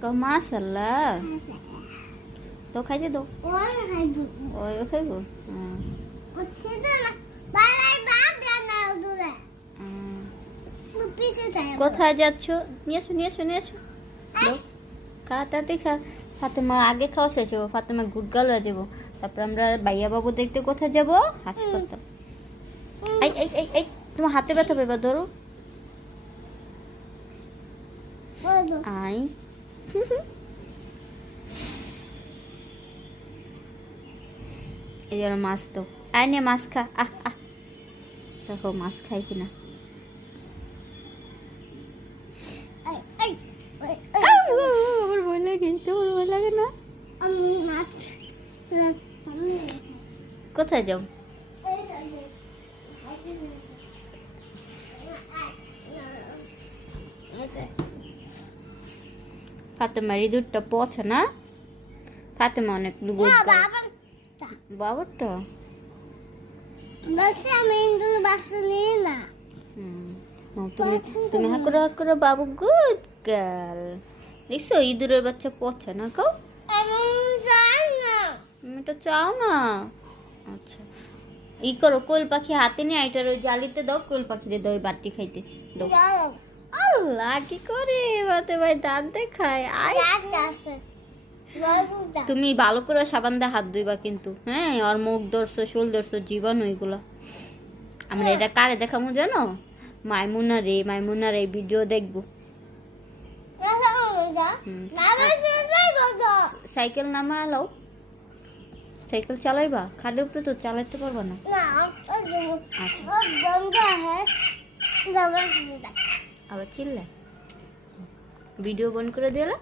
তো মাশাআল্লাহ তো খাইতে দাও ওই খাইবো কোথায় যাচ্ছ নিয়ে এসো খাতাতে খা ফাতেমা আগে খাওয়া শেষ হবো ফাতেমা গুটগাল হয়ে যাবো তারপর আমরা ভাইয়া বাবু দেখতে কোথায় যাবো হাসপাতাল এই তোমার হাতে ব্যথা পেবা ধরো আই এই জন্য মাছ তো আয় নে মাছ খা দেখো মাছ খাই কিনা আমার ভয় লাগে তোমার ভয় লাগে না কোথায় যাও ফাতেমার ইঁদুরটা পচে না ফাতেমা অনেক বাবারটা তুমি হাক করে বাবু গুড গার্ল দেখছো ইঁদুরের বাচ্চা পচে না কাউ এটা চাও না আচ্ছা ই করো কোয়েল পাখি হাতে নিয়ে এটার ওই জালিতে দাও কোয়েল পাখিতে দাও ওই বাটি খাইতে দাও আল্লাহ কি করে বাতে ভাই দাঁত দেখায় তুমি ভালো করে সাবান দিয়ে হাত ধুইবা কিন্তু হ্যাঁ আর মুখ ধরছো শোল ধরছো জীবাণু এগুলা আমরা এটা কারে দেখাবো জানো মাইমুনার এই ভিডিও দেখবো সাইকেল নামা লাও সাইকেল চালাইবা খালি উপরে তো চালাইতে পারবা না আচ্ছা আবার চিল্লা ভিডিও বন্ধ করে দিলা